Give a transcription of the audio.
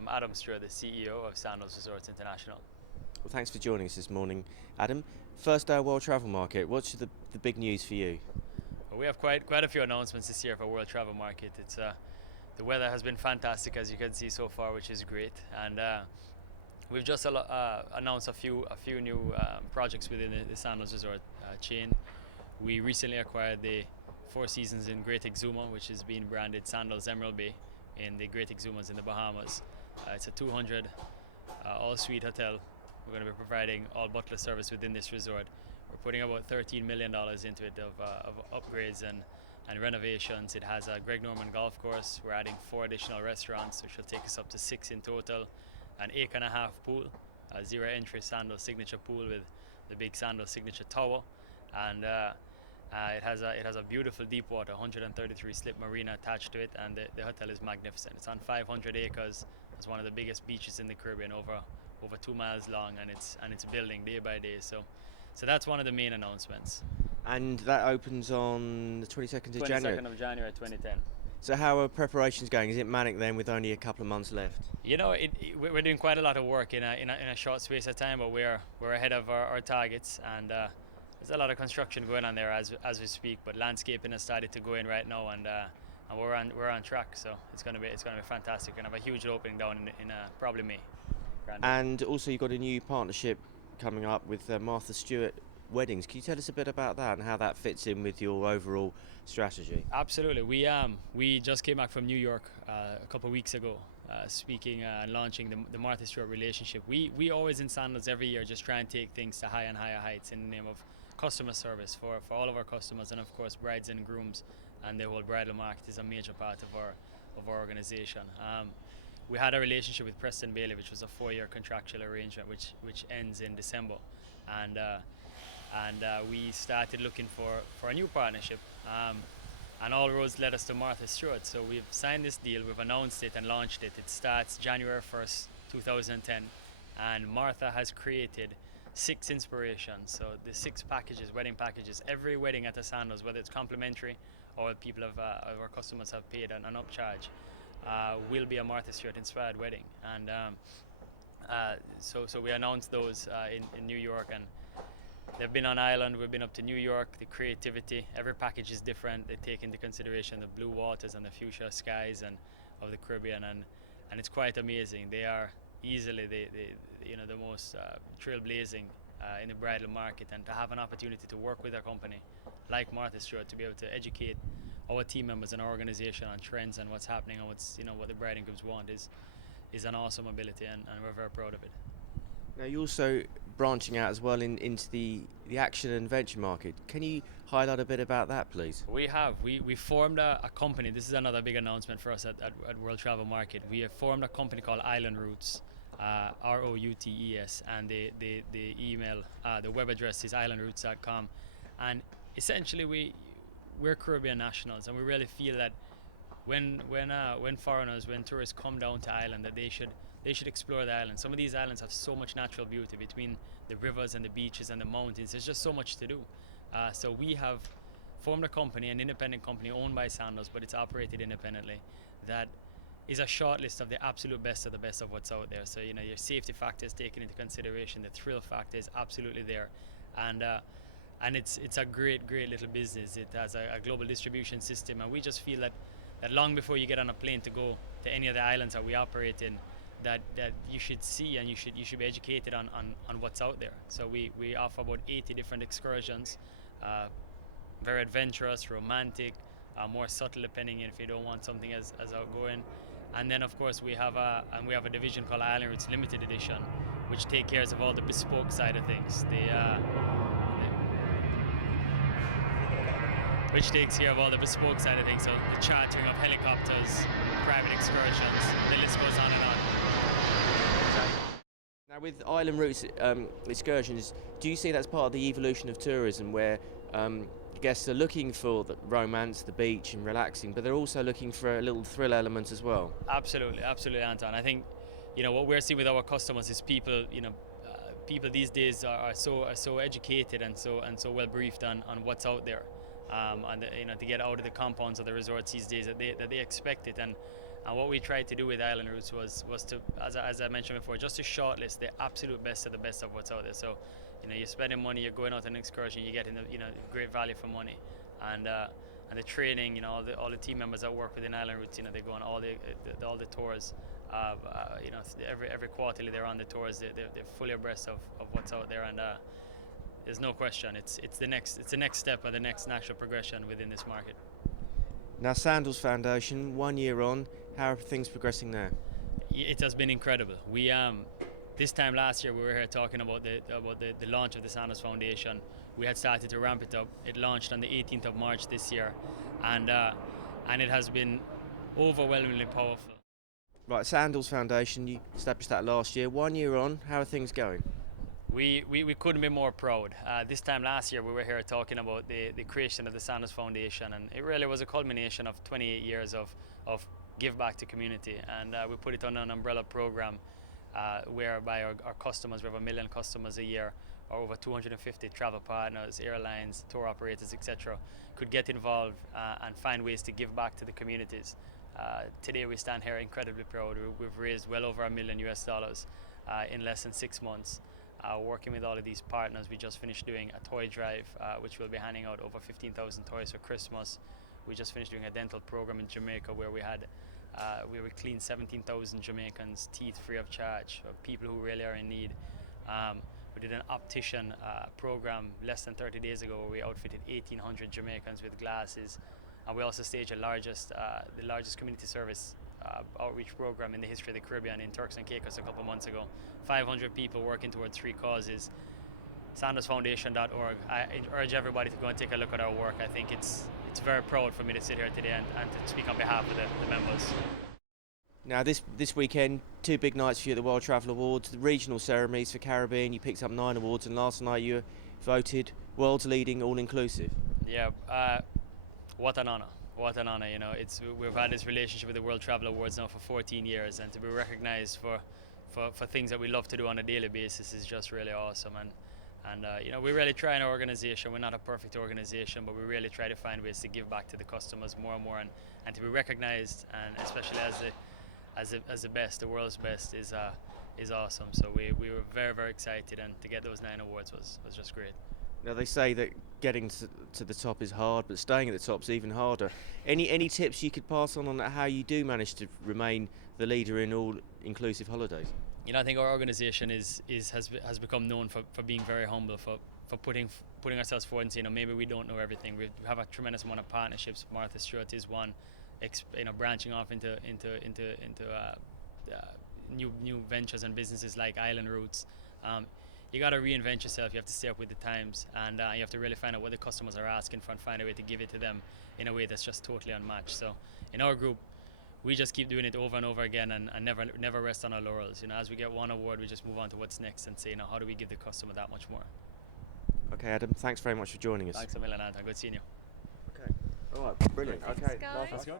I'm Adam Stewart, the CEO of Sandals Resorts International. Well, thanks for joining us this morning, Adam. First day of World Travel Market. What's the big news for you? We have quite a few announcements this year for World Travel Market. The weather has been fantastic, as you can see so far, which is great, and we've just announced a few new projects within the Sandals Resort chain. We recently acquired the Four Seasons in Great Exuma, which is being branded Sandals Emerald Bay in the Great Exumas in the Bahamas. It's a 200 all-suite hotel. We're going to be providing all butler service within this resort. We're putting about $13 million into it of upgrades and renovations. It has a Greg Norman golf course. We're adding 4 additional restaurants, which will take us up to 6 in total. An acre-and-a-half pool, a zero-entry Sandals signature pool with the big Sandals signature tower, and it has a beautiful deep water 133 slip marina attached to it, and the hotel is magnificent. It's on 500 acres. It's one of the biggest beaches in the Caribbean, over 2 miles long, and it's building day by day. So that's one of the main announcements. And that opens on the 22nd of January. 22nd of January 2010. So how are preparations going? Is it manic then, with only a couple of months left? You know, we're doing quite a lot of work in a short space of time, but we're ahead of our targets, and there's a lot of construction going on there as we speak. But landscaping has started to go in right now, and we're on track. So it's gonna be fantastic. We're gonna have a huge opening down in probably May. And also, you've got a new partnership coming up with Martha Stewart Weddings. Can you tell us a bit about that and how that fits in with your overall strategy? Absolutely. We just came back from New York a couple of weeks ago, speaking and launching the Martha Stewart relationship. We always in Sandals every year just try and take things to higher and higher heights in the name of customer service for all of our customers, and of course brides and grooms, and the whole bridal market is a major part of our organization. We had a relationship with Preston Bailey, which was a 4-year contractual arrangement, which ends in December, and we started looking for a new partnership, and all roads led us to Martha Stewart. So we've signed this deal, we've announced it and launched it. It starts January 1st, 2010, and Martha has created 6 inspirations. So the 6 packages, wedding packages, every wedding at the Sandals, whether it's complimentary or people our customers have paid an upcharge, will be a Martha Stewart inspired wedding. And so we announced those in New York, and they've been on island. We've been up to New York. The creativity, every package is different. They take into consideration the blue waters and the fuchsia skies and of the Caribbean, and it's quite amazing. They are easily the most trailblazing in the bridal market, and to have an opportunity to work with a company like Martha Stewart to be able to educate our team members and our organization on trends and what's happening and what the bride and grooms want is an awesome ability, and we're very proud of it. Now, you're also branching out as well into the action and adventure market. Can you highlight a bit about that, please? We formed a company. This is another big announcement for us at World Travel Market. We have formed a company called Island Routes, ROUTES, and the email, the web address is islandroutes.com, and essentially we're Caribbean nationals, and we really feel that when foreigners, when tourists come down to Ireland, that they should explore the island. Some of these islands have so much natural beauty between the rivers and the beaches and the mountains. There's just so much to do. So we have formed a company, an independent company owned by Sandals, but it's operated independently, that is a short list of the absolute best of the best of what's out there. So your safety factor is taken into consideration, the thrill factor is absolutely there, and it's a great little business. It has a global distribution system, and we just feel that long before you get on a plane to go to any of the islands that we operate in, that you should see and you should be educated on what's out there. So we offer about 80 different excursions, very adventurous, romantic, more subtle, depending if you don't want something as outgoing. And then of course we have a division called Island Routes Limited Edition, which takes care of all the bespoke side of things. Which takes care of all the bespoke side of things, so the chartering of helicopters, private excursions, the list goes on and on. Now, with Island Routes excursions, do you see that's part of the evolution of tourism, where guests are looking for the romance, the beach and relaxing, but they're also looking for a little thrill element as well? Absolutely, Anton. I think what we're seeing with our customers is people these days are so educated and so well briefed on what's out there, and to get out of the compounds of the resorts these days, that they expect it, and And what we tried to do with Island Routes was to, as I mentioned before, just to shortlist the absolute best of the best of what's out there. So, you're spending money, you're going out on an excursion, you're getting great value for money, and the training, all the team members that work within Island Routes, they go on all the tours. Every quarterly they're on the tours. They're fully abreast of what's out there, and there's no question it's the next step or the next natural progression within this market. Now, Sandals Foundation, 1 year on, how are things progressing there? It has been incredible. We this time last year we were here talking about the launch of the Sandals Foundation. We had started to ramp it up. It launched on the 18th of March this year, and it has been overwhelmingly powerful. Right, Sandals Foundation, you established that last year. 1 year on, how are things going? We couldn't be more proud. This time last year we were here talking about the creation of the Sandals Foundation, and it really was a culmination of 28 years of give back to community, and we put it on an umbrella program whereby our customers, we have 1 million customers a year, or over 250 travel partners, airlines, tour operators, etc., could get involved and find ways to give back to the communities. Today we stand here incredibly proud. We've raised well over $1 million in less than 6 months. Working with all of these partners, we just finished doing a toy drive, which will be handing out over 15,000 toys for Christmas. We just finished doing a dental program in Jamaica where we cleaned 17,000 Jamaicans' teeth free of charge, people who really are in need. We did an optician program less than 30 days ago where we outfitted 1,800 Jamaicans with glasses. And we also staged the largest community service outreach program in the history of the Caribbean in Turks and Caicos a couple months ago. 500 people working towards 3 causes. Sandalsfoundation.org. I urge everybody to go and take a look at our work. I think it's very proud for me to sit here today and to speak on behalf of the members. Now, this weekend, 2 big nights for you at the World Travel Awards, the regional ceremonies for Caribbean. You picked up 9 awards, and last night you were voted world's leading all-inclusive. Yeah, what an honor. What an honor, we've had this relationship with the World Travel Awards now for 14 years, and to be recognized for things that we love to do on a daily basis is just really awesome. And we really try in our organization. We're not a perfect organization, but we really try to find ways to give back to the customers more and more, and to be recognized, and especially as the best, the world's best, is awesome. So we were very, very excited, and to get those 9 awards was just great. Now, they say that getting to the top is hard, but staying at the top is even harder. Any tips you could pass on how you do manage to remain the leader in all-inclusive holidays? I think our organisation has become known for being very humble, for putting ourselves forward and saying, maybe we don't know everything. We have a tremendous amount of partnerships. Martha Stewart is one, branching off into new ventures and businesses like Island Routes. You got to reinvent yourself. You have to stay up with the times, and you have to really find out what the customers are asking for and find a way to give it to them in a way that's just totally unmatched. So in our group, we just keep doing it over and over again, and never rest on our laurels. As we get one award, we just move on to what's next and say, how do we give the customer that much more? Okay, Adam, thanks very much for joining us. Thanks a million, Anton. Good seeing you. Okay. All right, brilliant. Thanks, Okay, guys. let's go.